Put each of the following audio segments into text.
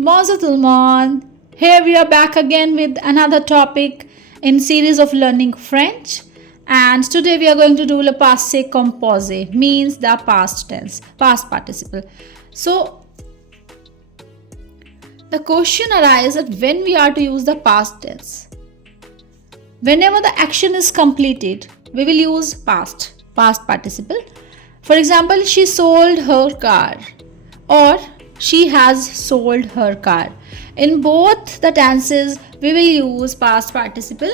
Bonjour tout le monde. Here we are back again with another topic in series of learning French. And today we are going to do le passé composé, means the past tense, past participle. So the question arises that when we are to use the past tense. Whenever the action is completed, we will use past participle. For example, she sold her car or she has sold her car. In both the tenses, we will use past participle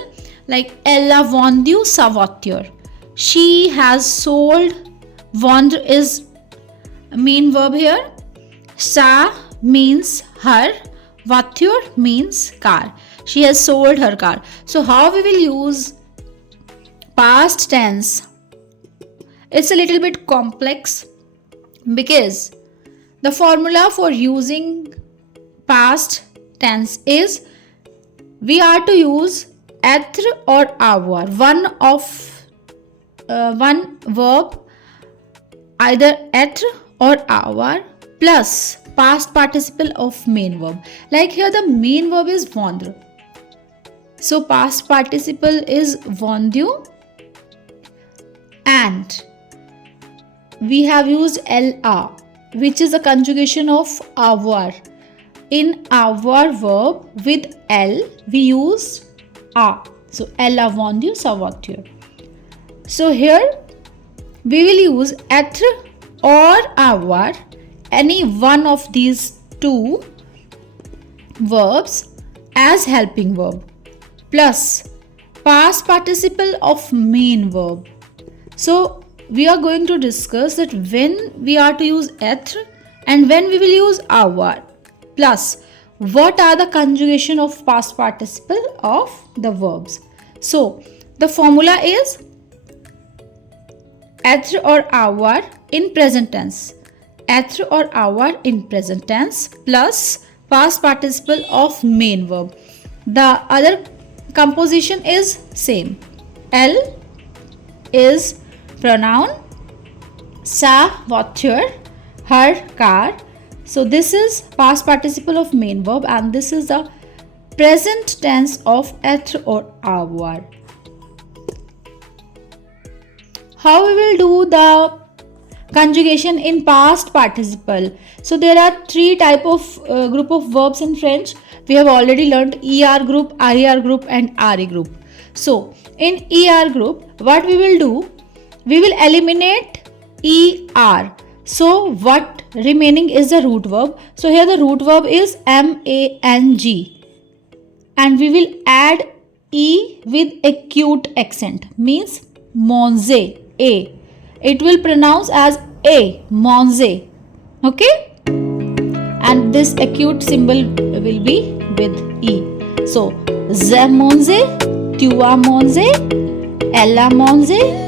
like elle a vendu sa voiture. She has sold. Vendre is main verb here. Sa means her. Voiture means car. She has sold her car. So how we will use past tense? It's a little bit complex because the formula for using past tense is we are to use être or avoir, one verb, either être or avoir plus past participle of main verb. Like here the main verb is vendre. So past participle is vendu and we have used la, which is a conjugation of avoir. In avoir verb with L, we use a. So elle a vendu sa voiture. So here we will use être or avoir, any one of these two verbs as helping verb plus past participle of main verb. So we are going to discuss that when we are to use être and when we will use avoir plus what are the conjugation of past participle of the verbs. So the formula is être or avoir in present tense. Être or avoir in present tense plus past participle of main verb. The other composition is same. Elle is pronoun, sa voiture, her car. So this is past participle of main verb and this is the present tense of être or avoir. How we will do the conjugation in past participle? So there are three type of group of verbs in French. We have already learned ER group, IR group and RE group. So in ER group, what we will do? We will eliminate ER. So what remaining is the root verb. So here the root verb is MANG. And we will add E with acute accent. Means manger. A. It will pronounce as A. Manger. Okay? And this acute symbol will be with E. So, je mange, tu as mangé, elle a mangé.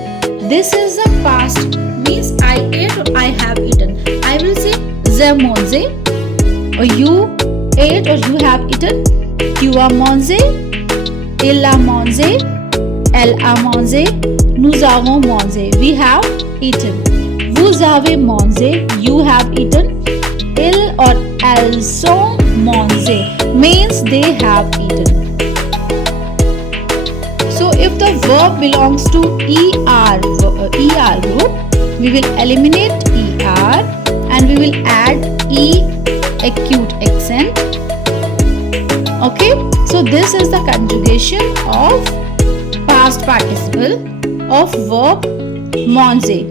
This is the past, means I ate or I have eaten. I will say je mange or you ate or you have eaten. Tu as mangé, il a mangé, elle a mangé, nous avons mangé. We have eaten. Vous avez mangé, you have eaten. Ils or elles ont mangé means they have eaten. So if the verb belongs to ER group, we will eliminate ER and we will add E acute accent. Okay, so this is the conjugation of past participle of verb manger.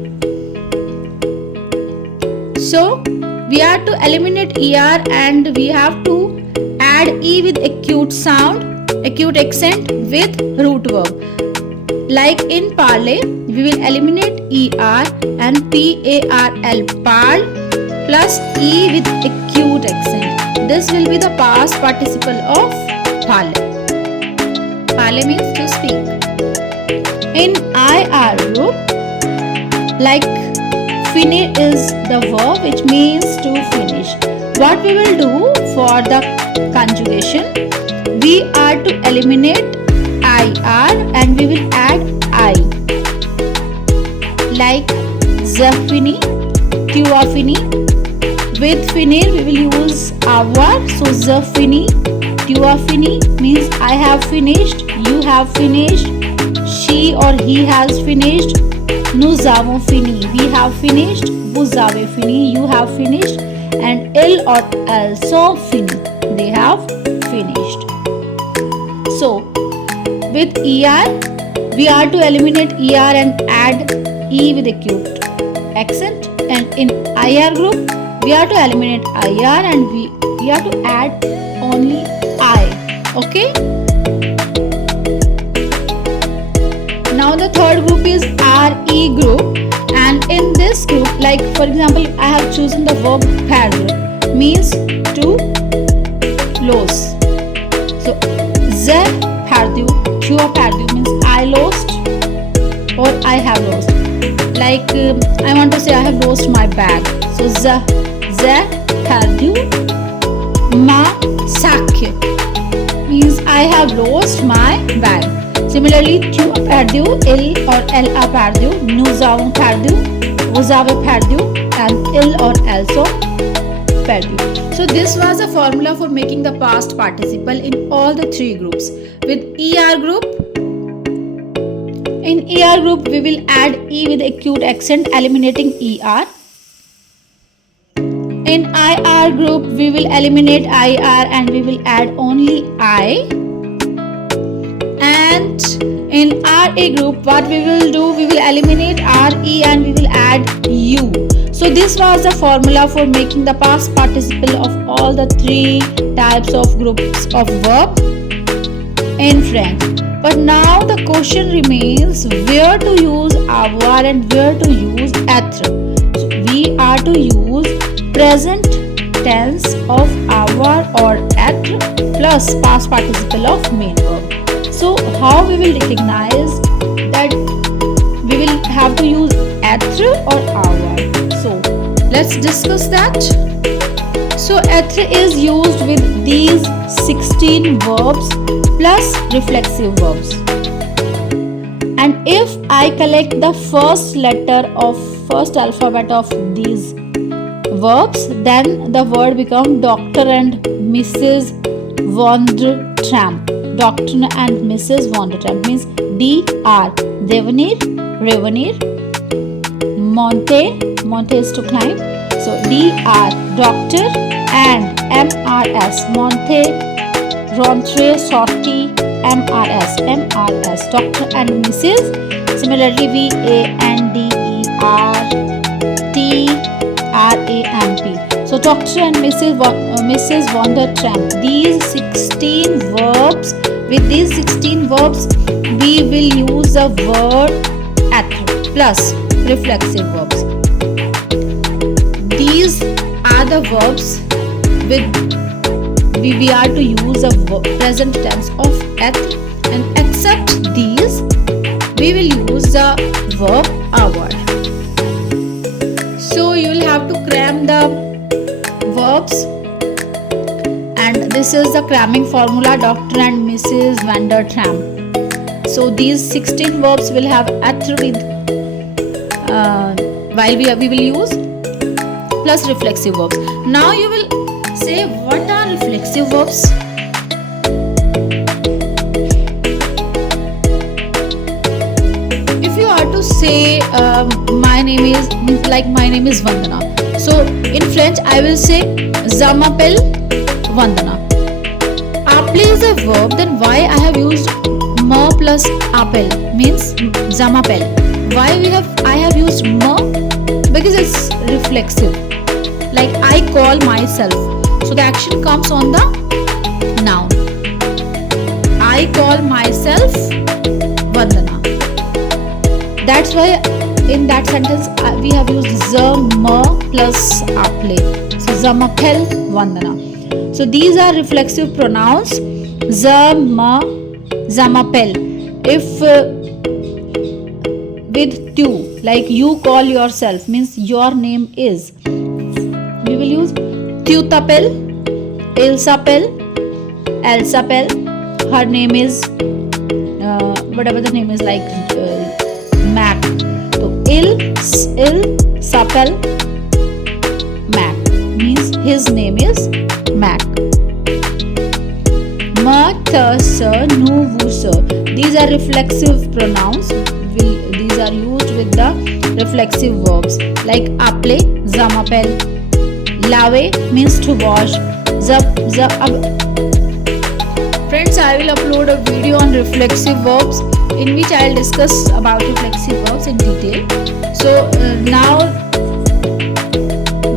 So we are to eliminate ER and we have to add E with acute sound, acute accent with root verb. Like in parler, we will eliminate ER and PARL, parle plus E with acute accent. This will be the past participle of parler. Parler means to speak. In IR group, like finish is the verb which means to finish. What we will do for the conjugation? We are to eliminate IR and we will add I. Like je finis, tu as fini, with finir we will use avoir. So je finis, tu as fini means I have finished, you have finished, she or he has finished, nous avons fini, we have finished, vous avez fini, you have finished, and ils or elles sont fini, they have finished. So with er we are to eliminate er and add e with acute accent, and in ir group we are to eliminate ir and we are to add only I. Okay, now the third group is re group, and in this group, like for example I have chosen the verb perdre means to lose. So je perdu, tu as perdu means I lost or I have lost. Like I want to say I have lost my bag. So je perdu ma sac means I have lost my bag. Similarly, tu as perdu, il or elle a perdu, nous avons perdu, vous avez perdu, and il or elles sont perdu. So this was a formula for making the past participle in all the three groups. With er group, in er group we will add e with acute accent, eliminating er. In ir group we will eliminate ir and we will add only I. And in ra group what we will do, we will eliminate re and we will add u. So this was the formula for making the past participle of all the three types of groups of verb in French. But now the question remains where to use avoir and where to use être. So we are to use present tense of avoir or être plus past participle of main verb. So how we will recognize that we will have to use être or avoir? So let's discuss that. So être is used with these 16 verbs plus reflexive verbs. And if I collect the first letter of first alphabet of these verbs, then the word become Dr. and Mrs. Vondertramp. Dr. and Mrs. Vondertramp means Dr. Devenir, revenir, monte is to climb. So Dr. Doctor and MRS, monte, rentre, sortie, MRS, Dr. and Mrs. Similarly VANDERTRAMP. So Dr. and Mrs. Vondertramp. These 16 verbs, with these 16 verbs we will use the word être plus reflexive verbs. These are the verbs with we are to use a present tense of être, and except these we will use the verb avoir. So you will have to cram the verbs, and this is the cramming formula, Dr. and Mrs. Vandertramp. So these 16 verbs will have être with while we will use plus reflexive verbs. Now you will say what are reflexive verbs? If you are to say my name is means like my name is Vandana. So in French I will say je m'appelle Vandana. Appelle is a verb, then why I have used me plus appelle means je m'appelle. Why I have used me? Because it's reflexive. Like I call myself. So the action comes on the noun. I call myself Vandana. That's why in that sentence we have used je me plus appelle. So je m'appelle Vandana. So these are reflexive pronouns. Je m'appelle. If with tu, like you call yourself means your name is, we will use tu t'appelles, il s'appelle, elle s'appelle, her name is whatever the name is, like Mac. So il s'appelle Mac means his name is Mac. Ma, tha, sa, nu, vu, sa. These are reflexive pronouns. These are used with the reflexive verbs like aple, zamapel. Lave means to wash. Friends, I will upload a video on reflexive verbs in which I will discuss about reflexive verbs in detail. So now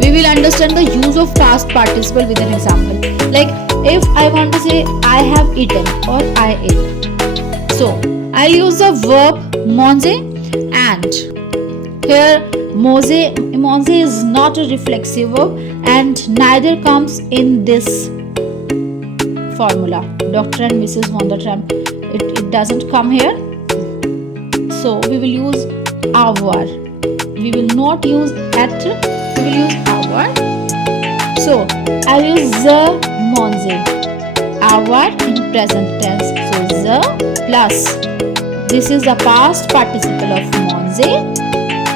we will understand the use of past participle with an example. Like if I want to say I have eaten or I ate, so I'll use the verb manger, and here manger is not a reflexive verb and neither comes in this formula, Dr. and Mrs. von der Tram. It doesn't come here. So we will use avoir. We will not use être, we will use avoir. So I will use the manger, avoir in present tense. So the plus, this is the past participle of manger.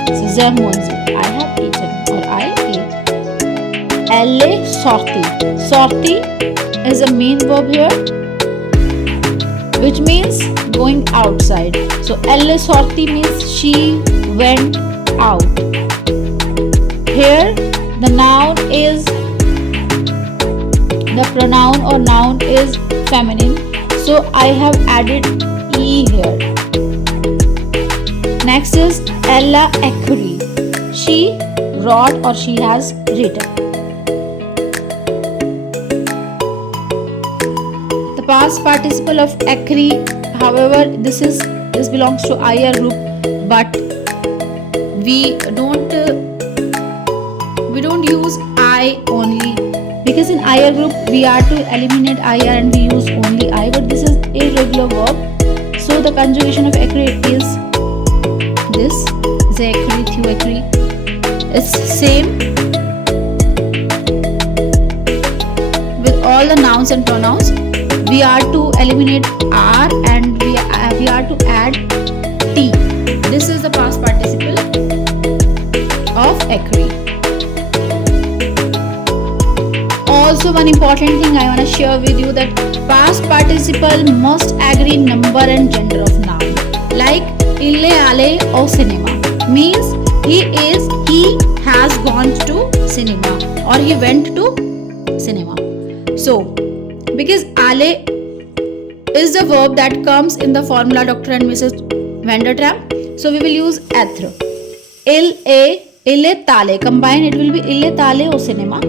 So the manger, I have eaten or I ate. Elle est sortie. Sortie is a main verb here, which means going outside. So elle est sortie means she went out. Here the noun is, the pronoun or noun is feminine, so I have added e here. Next is elle a écrit. She wrote or she has written. The past participle of écrit, however, this belongs to IR group, but we don't use I only, because in IR group we are to eliminate IR and we use only I, but this is irregular verb, so the conjugation of écrit is this, j'ai écrit, tu écris. It's same with all the nouns and pronouns. We are to eliminate R and we are to add T. This is the past participle of écrit. Also, one important thing I want to share with you, that past participle must agree number and gender of noun. Like il est allé au cinéma means he has gone to cinema or he went to cinema. So because aller is the verb that comes in the formula Dr. and Mrs. van der Tram, so we will use être. Il est allé, combine it will be il est allé au cinéma,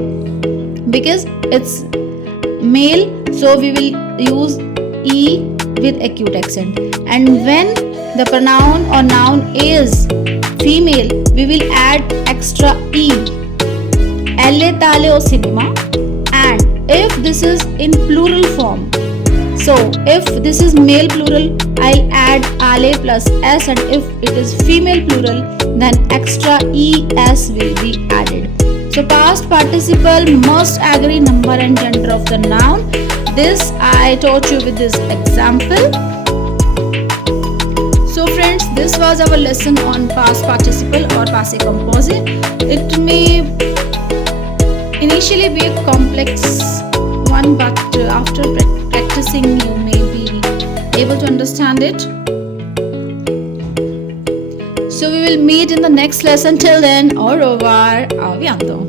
because it's male, so we will use e with acute accent, and when the pronoun or noun is female, we will add extra e. Elle est allée au cinéma. And if this is in plural form, so if this is male plural, I'll add allée plus s, and if it is female plural, then extra es will be added. So past participle must agree number and gender of the noun. This I taught you with this example. So friends, this was our lesson on past participle or passe composé. It may initially be a complex one, but after practicing you may be able to understand it. So we will meet in the next lesson. Till then, au revoir, à bientôt.